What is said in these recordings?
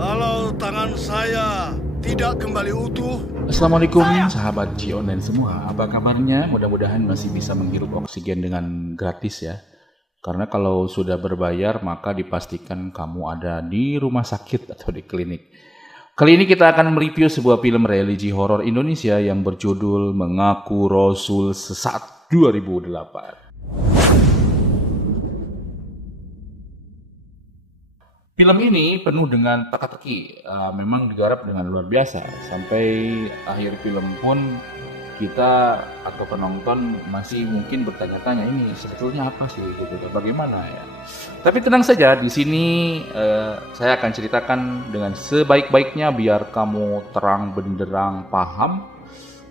Kalau tangan saya tidak kembali utuh, Assalamualaikum sahabat G Online semua, apa kabarnya? Mudah-mudahan masih bisa menghirup oksigen dengan gratis ya. Karena kalau sudah berbayar maka dipastikan kamu ada di rumah sakit atau di klinik. Kali ini kita akan mereview sebuah film religi horor Indonesia yang berjudul Mengaku Rasul Sesat 2008. Film ini penuh dengan teka-teki, memang digarap dengan luar biasa. Sampai akhir film pun kita atau penonton masih mungkin bertanya-tanya ini sebetulnya apa sih gitu, bagaimana ya. Tapi tenang saja, di sini saya akan ceritakan dengan sebaik-baiknya biar kamu terang benderang paham,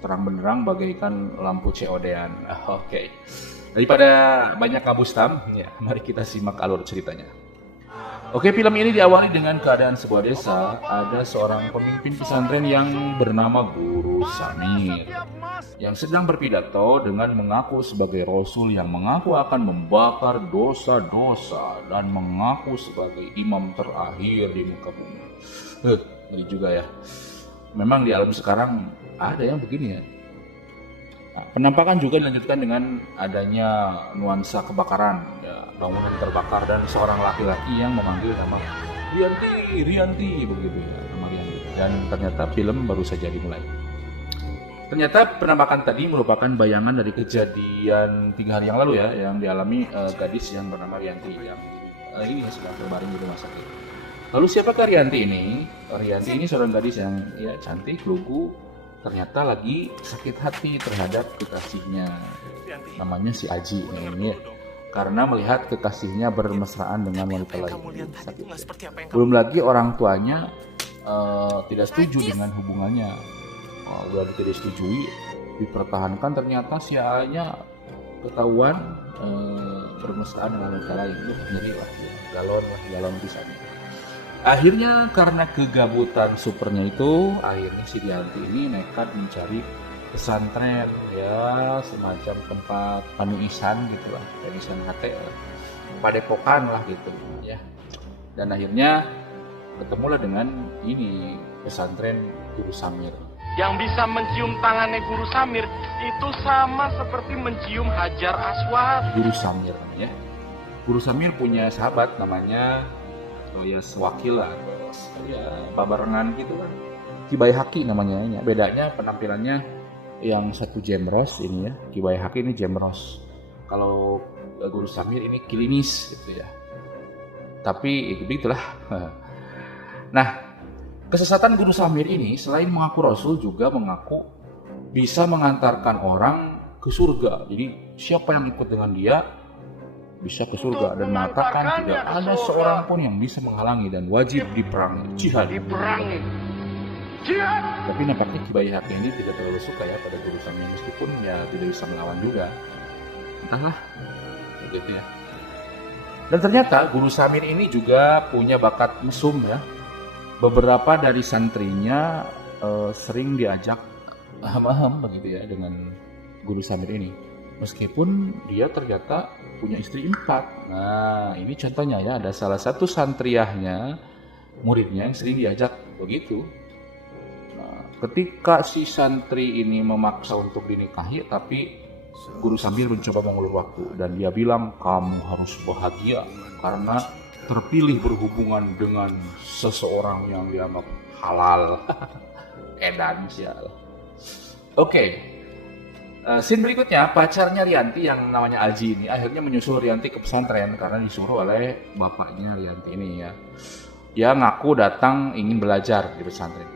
terang benderang bagaikan lampu COD-an. Oke. Daripada banyak kabustam, ya, mari kita simak alur ceritanya. Oke, film ini diawali dengan keadaan sebuah desa. Ada seorang pemimpin pesantren yang bernama Guru Samir yang sedang berpidato dengan mengaku sebagai rasul yang mengaku akan membakar dosa-dosa dan mengaku sebagai imam terakhir di muka bumi. Ini juga ya. Memang di alam sekarang ada yang begini ya. Penampakan juga dilanjutkan dengan adanya nuansa kebakaran, ya, bangunan terbakar dan seorang laki-laki yang memanggil nama Rianti begitu ya, nama Rianti. Dan ternyata film baru saja dimulai. Ternyata penampakan tadi merupakan bayangan dari kejadian 3 hari yang lalu ya, yang dialami gadis yang bernama Rianti yang ini sedang terbaring di rumah sakit. Lalu siapakah Rianti ini? Rianti ini seorang gadis yang ya cantik, lugu, ternyata lagi sakit hati terhadap kekasihnya, namanya si Aji ini ya, karena melihat kekasihnya bermesraan dengan wanita lain. Belum lagi orang tuanya tidak setuju dengan hubungannya. Udah tidak disetujui, dipertahankan, ternyata si A-nya ketahuan bermesraan dengan wanita lain. Jadi lah galon bisa. Akhirnya karena kegabutan supernya itu, akhirnya si Rianti ini nekat mencari pesantren, ya semacam tempat panuisan gitu lah, panuisan hati, padepokan lah gitu ya. Dan akhirnya ketemulah dengan ini pesantren Guru Samir. Yang bisa mencium tangannya Guru Samir itu sama seperti mencium Hajar Aswad. Guru Samir namanya. Guru Samir punya sahabat namanya ya sewakil lah, ya babarengan gitu kan, Kibai Haki namanya ya. Bedanya penampilannya yang satu Jemros ini ya, Kibai Haki ini Jemros, kalau Guru Samir ini Kilimis gitu ya. Tapi begitulah. Nah, kesesatan Guru Samir ini selain mengaku Rasul juga mengaku bisa mengantarkan orang ke surga. Jadi siapa yang ikut dengan dia bisa ke surga, dan mengatakan tidak ada seorang pun yang bisa menghalangi dan wajib diperangi. Jihad. Tapi nampaknya Kibai Haki ini tidak terlalu suka ya pada Guru Samir, meskipun ya tidak bisa melawan juga. Entahlah, begitu ya. Dan ternyata Guru Samir ini juga punya bakat mesum ya. Beberapa dari santrinya sering diajak aham-aham begitu ya dengan Guru Samir ini. Meskipun dia ternyata punya istri 4. Nah, ini contohnya ya, ada salah satu santriahnya, muridnya yang sering diajak begitu. Nah, ketika si santri ini memaksa untuk dinikahi, tapi Guru Samir mencoba mengulur waktu dan dia bilang, kamu harus bahagia karena terpilih berhubungan dengan seseorang yang dianggap halal. Edan sial. Oke. Scene berikutnya, pacarnya Rianti yang namanya Aji ini akhirnya menyusul Rianti ke pesantren karena disuruh oleh bapaknya Rianti ini ya. Dia ngaku datang ingin belajar di pesantren.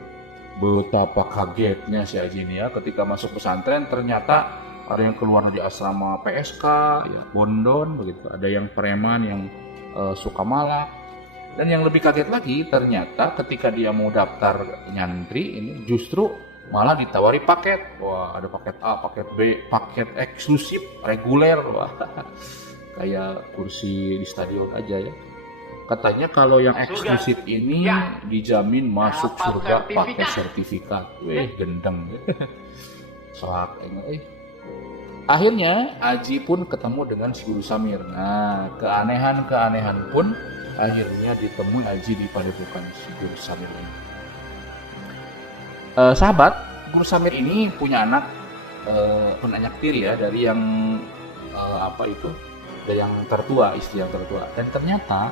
Betapa kagetnya si Aji ini ya ketika masuk pesantren, ternyata ada yang keluar dari asrama PSK, ya, Bondon begitu. Ada yang preman yang suka malak. Dan yang lebih kaget lagi, ternyata ketika dia mau daftar nyantri ini justru malah ditawari paket. Wah, ada paket A, paket B, paket eksklusif, reguler. Wah, kayak kursi di stadion aja ya. Katanya kalau yang eksklusif ini dijamin masuk surga pakai sertifikat. Weh, gendeng. Soak. Akhirnya Aji pun ketemu dengan si Guru Samir. Nah, keanehan pun akhirnya ditemui Aji di padepokan si Guru Samir ini. Sahabat, Guru Samir ini punya anak penanyak tiri ya, dari yang dari yang tertua, istri yang tertua. Dan ternyata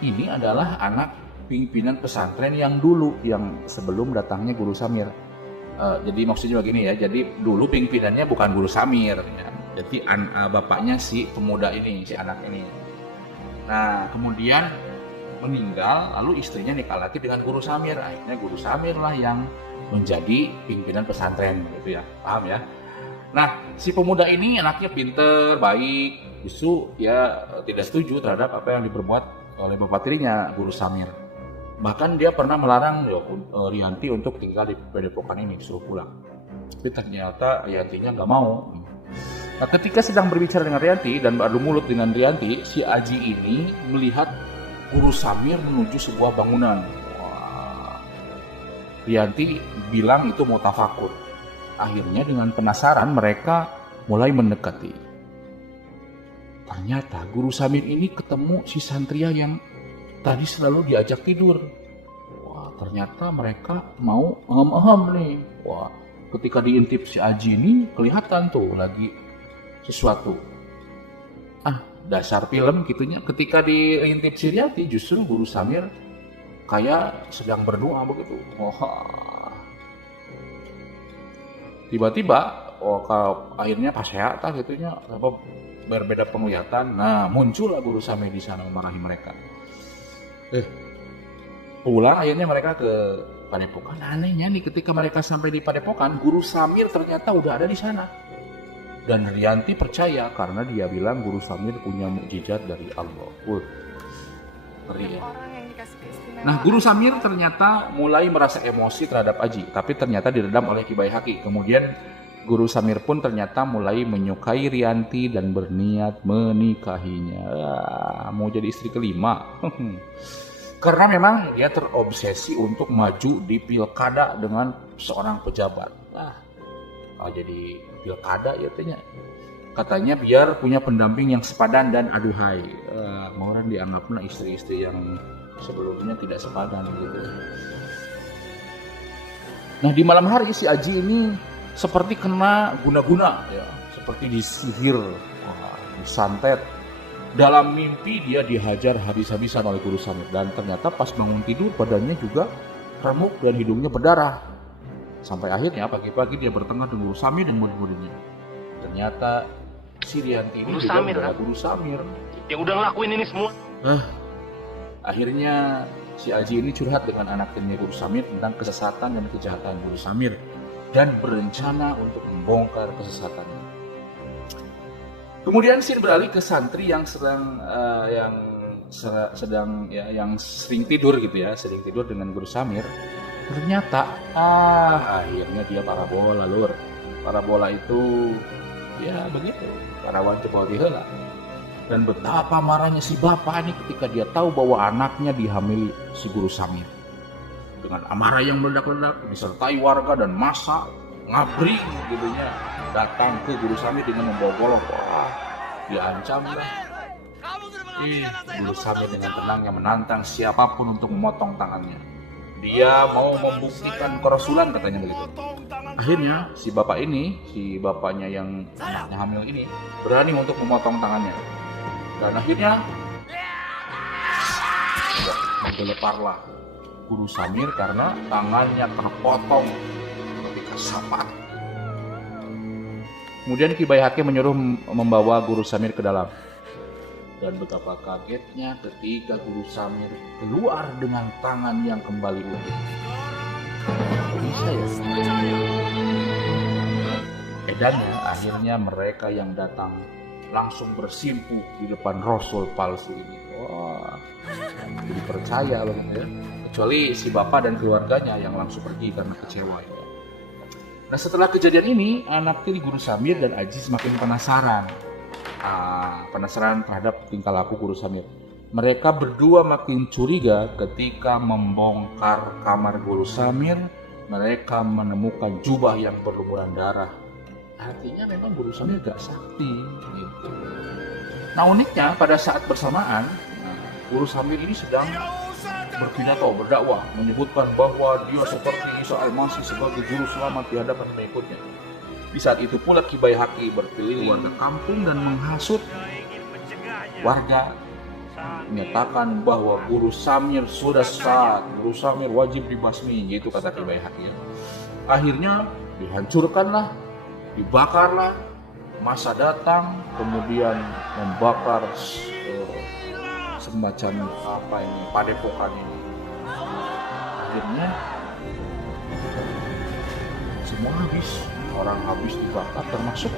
ini adalah anak pimpinan pesantren yang dulu, yang sebelum datangnya Guru Samir. Jadi maksudnya begini ya, jadi dulu pimpinannya bukan Guru Samir ya. Jadi bapaknya si pemuda ini, si anak ini. Nah kemudian meninggal, lalu istrinya nikah lagi dengan Guru Samir. Akhirnya Guru Samir lah yang menjadi pimpinan pesantren gitu ya, paham ya. Nah si pemuda ini anaknya pinter, baik, justru ya tidak setuju terhadap apa yang diperbuat oleh bapak tirinya Guru Samir. Bahkan dia pernah melarang Rianti untuk tinggal di padepokan ini, disuruh pulang. Tapi ternyata Riantinya nggak mau. Nah, ketika sedang berbicara dengan Rianti dan beradu mulut dengan Rianti, si Aji ini melihat Guru Samir menuju sebuah bangunan. Wah. Rianti bilang itu mau tafakur. Akhirnya dengan penasaran mereka mulai mendekati. Ternyata Guru Samir ini ketemu si Santria yang tadi selalu diajak tidur. Wah, ternyata mereka mau aham-aham nih. Wah, ketika diintip si Aji ini kelihatan tuh lagi sesuatu. Dasar film gitunya. Ketika diintip si Rianti, justru Guru Samir kayak sedang berdoa begitu. Wah. Tiba-tiba, akhirnya pasehata gitunya, berbeda penglihatan. Nah, muncullah Guru Samir di sana memarahi mereka. Pulang akhirnya mereka ke padepokan. Anehnya nih, ketika mereka sampai di padepokan, Guru Samir ternyata udah ada di sana. Dan Rianti percaya karena dia bilang Guru Samir punya mukjizat dari Allah. Nah, Guru Samir ternyata mulai merasa emosi terhadap Aji, tapi ternyata diredam oleh Ki Bayi Haki. Kemudian Guru Samir pun ternyata mulai menyukai Rianti dan berniat menikahinya. Mau jadi istri kelima. Karena memang dia terobsesi untuk maju di pilkada dengan seorang pejabat. Jadi pilkada ya katanya biar punya pendamping yang sepadan dan aduhai. Orang dianggapnya istri-istri yang sebelumnya tidak sepadan gitu. Nah di malam hari si Aji ini seperti kena guna-guna ya, seperti disihir, disantet. Dalam mimpi dia dihajar habis-habisan oleh Guru Samir, dan ternyata pas bangun tidur badannya juga remuk dan hidungnya berdarah. Sampai akhirnya pagi-pagi dia bertengkar dengan Guru Samir dan murid-muridnya. Ternyata si Rianti ini juga adalah Guru Samir yang udah ngelakuin ini semua. Akhirnya si Aji ini curhat dengan anak tirinya Guru Samir tentang kesesatan dan kejahatan Guru Samir dan berencana untuk membongkar kesesatannya. Kemudian scene beralih ke santri yang yang sering tidur gitu ya, sering tidur dengan Guru Samir. Ternyata akhirnya dia parabola lur. Parabola itu ya begitu, parawan coba diheula. Dan betapa marahnya si bapak ini ketika dia tahu bahwa anaknya dihamili si Guru Samir. Dengan amarah yang meledak-ledak disertai warga dan massa ngabring gitunya datang ke Guru Samir dengan membawa golok. Diancam lah. Guru Samir dengan tenangnya menantang siapapun untuk memotong tangannya. Dia mau membuktikan kerasulan katanya begitu. Akhirnya si bapak ini, si bapaknya yang anaknya hamil ini berani untuk memotong tangannya. Dan akhirnya menggeleparlah Guru Samir karena tangannya terpotong ketika sapat. Kemudian Ki Bayi Haki menyuruh membawa Guru Samir ke dalam. Dan betapa kagetnya ketika Guru Samir keluar dengan tangan yang kembali utuh. Bisa ya? Edannya akhirnya mereka yang datang langsung bersimpuh di depan Rasul palsu ini. Wah, jadi percaya banget ya. Kecuali si bapak dan keluarganya yang langsung pergi karena kecewa ya. Nah setelah kejadian ini, anak tiri Guru Samir dan Aji semakin penasaran. Penasaran terhadap tingkah laku Guru Samir. Mereka berdua makin curiga ketika membongkar kamar Guru Samir. Mereka menemukan jubah yang berlumuran darah. Artinya memang Guru Samir gak sakti gitu. Nah uniknya pada saat bersamaan Guru Samir ini sedang berpidato, berdakwah, menyebutkan bahwa dia seperti Isa Al-Masih sebagai juru selamat di hadapan pengikutnya. Di saat itu pula Ki Baihaqi berkeliling warga kampung dan menghasut warga, menyatakan bahwa Guru Samir sudah sesat, Guru Samir wajib dibasmi, gitu kata Ki Baihaqi. Akhirnya dihancurkanlah, dibakarlah. Masa datang kemudian membakar semacam apa ini, padepokan ini. Akhirnya semua habis, orang habis dibakar, termasuk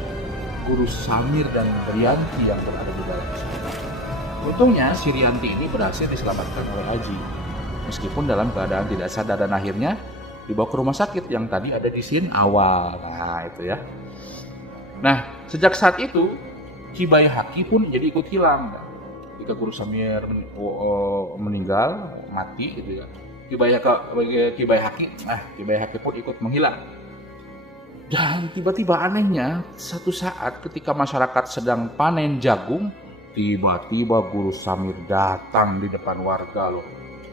Guru Samir dan Rianti yang berada di dalam sana. Untungnya si Rianti ini berhasil diselamatkan oleh Aji, meskipun dalam keadaan tidak sadar, dan akhirnya dibawa ke rumah sakit yang tadi ada di scene awal. Nah itu ya. Nah sejak saat itu Ki Baihaqi pun jadi ikut hilang. Ketika Guru Samir meninggal, mati gitu ya, Ki Baihaqi pun ikut menghilang. Dan tiba-tiba anehnya, satu saat ketika masyarakat sedang panen jagung, tiba-tiba Guru Samir datang di depan warga loh,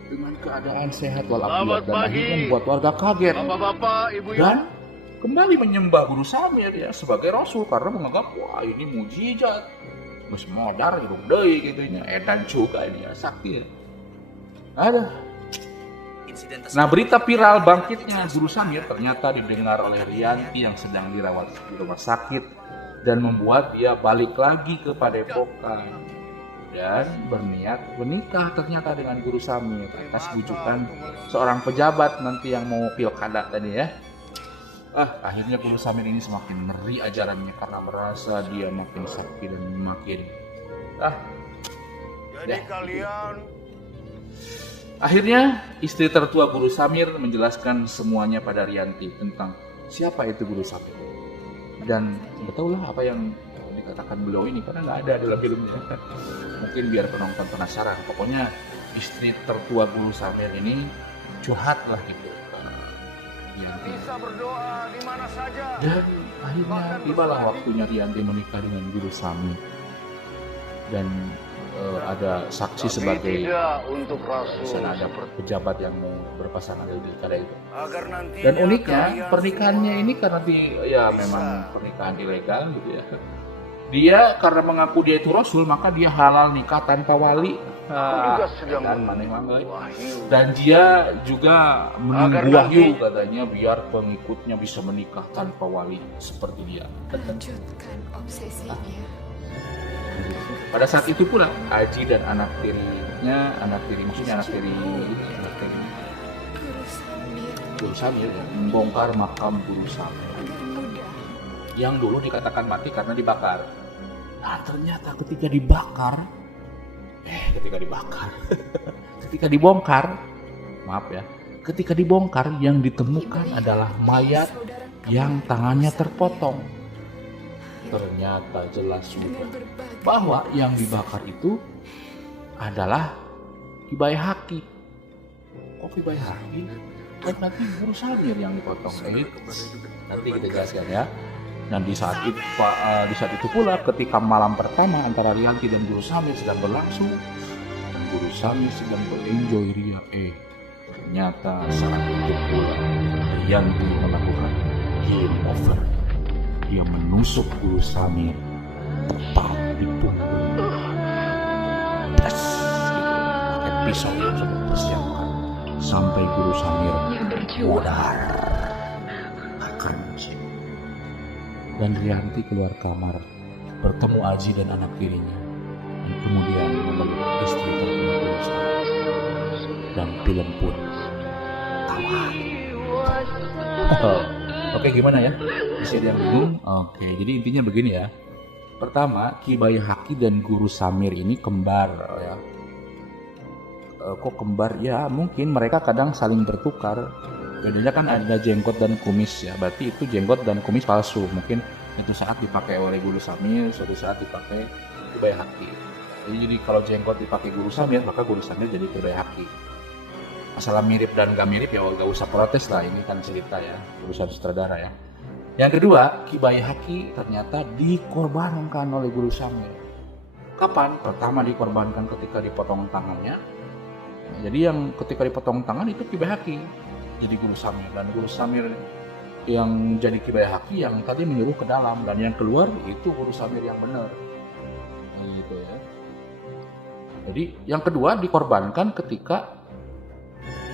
dengan keadaan sehat walafiat, dan akhirnya membuat warga kaget. Bapak-bapak, ibu-ibu. Dan kembali menyembah Guru Samir ya sebagai Rasul karena menganggap wah ini mujizat. Mas modar hidup deui gitunya, edan juga ini ya, sakti ya. Ada. Nah berita viral bangkitnya Guru Samir ternyata didengar oleh Rianti yang sedang dirawat di rumah sakit dan membuat dia balik lagi ke padepokan dan berniat menikah ternyata dengan Guru Samir atas bujukan seorang pejabat nanti yang mau pilkada tadi ya. Akhirnya Guru Samir ini semakin ngeri ajarannya karena merasa dia makin sakti dan makin Jadi kalian akhirnya istri tertua Guru Samir menjelaskan semuanya pada Rianti tentang siapa itu Guru Samir. Dan betullah apa yang dikatakan beliau ini karena nggak ada dalam filmnya. Mungkin biar penonton penasaran. Pokoknya istri tertua Guru Samir ini curhat lah gitu. Rianti. bisa berdoa di mana saja. Dan akhirnya tibalah waktunya Rianti menikah dengan Guru Samir. Dan ada saksi sebagai tidak untuk rasul. sana ada pejabat yang mau berpasangan di pilkada itu. Agar nanti Dan uniknya pernikahannya ini karena memang pernikahan ilegal gitu ya. Dia karena mengaku dia itu Rasul maka dia halal nikah tanpa wali. juga sedang Dan dia juga menunggu wahyu katanya biar pengikutnya bisa menikah tanpa wali seperti dia. Lanjutkan obsesinya. Pada saat itu pula Aji dan anak tiri Guru Samir Guru Samir ya, membongkar makam Guru Samir agar mudah. yang dulu dikatakan mati karena dibakar. Nah ternyata ketika dibongkar yang ditemukan adalah mayat yang tangannya terpotong. Ternyata jelas sudah bahwa yang dibakar itu adalah Ki Baihaqi. Kok Ki Baihaqi? Dan nanti Guru Samir yang dipotong. Nanti kita jelaskan ya. Dan di saat itu pula ketika malam pertama antara Rianti dan Guru Samir sedang berlangsung dan Guru Samir sedang berenjoy ria, ternyata saat itu pula Rianti melakukan game over. Dia menusuk Guru Samir tepat di punggung. Gitu, pakai pisau yang sudah dipersiapkan sampai Guru Samir mudar akan dan Rianti keluar kamar bertemu Aji dan anak tirinya dan kemudian memeluk istri tertua Guru Samir dan film pun tamat. Oke, gimana ya? Bisa ada yang bingung? Oke, jadi intinya begini ya. Pertama, Ki Baihaqi dan Guru Samir ini kembar ya. Kok kembar? Ya mungkin mereka kadang saling bertukar. Bedanya kan ada jenggot dan kumis ya. Berarti itu jenggot dan kumis palsu. Mungkin suatu saat dipakai oleh Guru Samir, suatu saat dipakai Ki Baihaqi. Jadi kalau jenggot dipakai Guru Samir, maka Guru Samir jadi Ki Baihaqi. Masalah mirip dan gak mirip ya gak usah protes lah, ini kan cerita ya, urusan sutradara ya. Yang kedua, Ki Baihaqi ternyata dikorbankan oleh Guru Samir Kapan? Pertama dikorbankan ketika dipotong tangannya. Nah, jadi yang ketika dipotong tangan itu Ki Baihaqi jadi Guru Samir, dan Guru Samir yang jadi Ki Baihaqi yang tadi menyuruh ke dalam, dan yang keluar itu Guru Samir yang benar. Nah, gitu ya. Jadi yang kedua dikorbankan ketika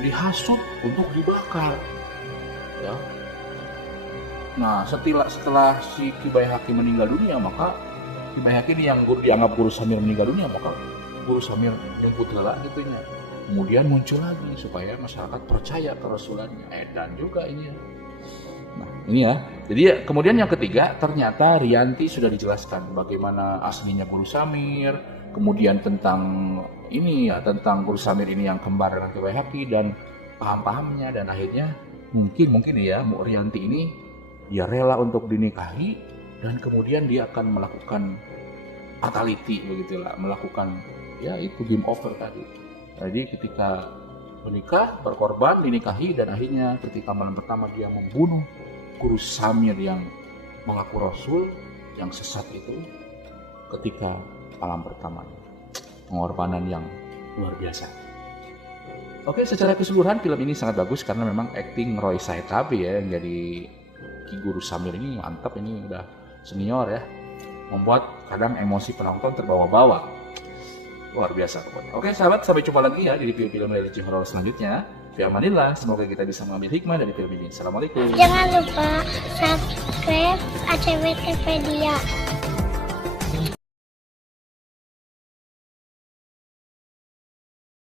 dihasut untuk dibakar. Ya. Nah, setelah si Ki Baihaqi meninggal dunia, maka Ki Baihaqi ini yang dianggap Guru Samir meninggal dunia, maka Guru Samir jemput heula gitunya. Kemudian muncul lagi supaya masyarakat percaya kerasulannya. Dan juga ini ya. Nah, ini ya. Jadi kemudian yang ketiga, ternyata Rianti sudah dijelaskan bagaimana aslinya Guru Samir, kemudian tentang ini ya, tentang Guru Samir ini yang kembar dengan Ki Baihaqi dan paham-pahamnya, dan akhirnya mungkin ya Bu Rianti ini dia rela untuk dinikahi, dan kemudian dia akan melakukan fatality begitulah, melakukan ya itu game over tadi. Jadi ketika menikah, berkorban, dinikahi, dan akhirnya ketika malam pertama dia membunuh Guru Samir yang mengaku Rasul, yang sesat itu, ketika malam pertamanya. Pengorbanan yang luar biasa. Oke, secara keseluruhan film ini sangat bagus karena memang acting Roy Saitabe ya yang jadi Ki Guru Samir ini mantap, ini udah senior ya. Membuat kadang emosi penonton terbawa-bawa. Luar biasa pokoknya. Oke sahabat, sampai jumpa lagi ya di film-film religi horor selanjutnya. Fi amanillah, semoga kita bisa mengambil hikmah dari film ini. Assalamualaikum. Jangan lupa subscribe ACW Media.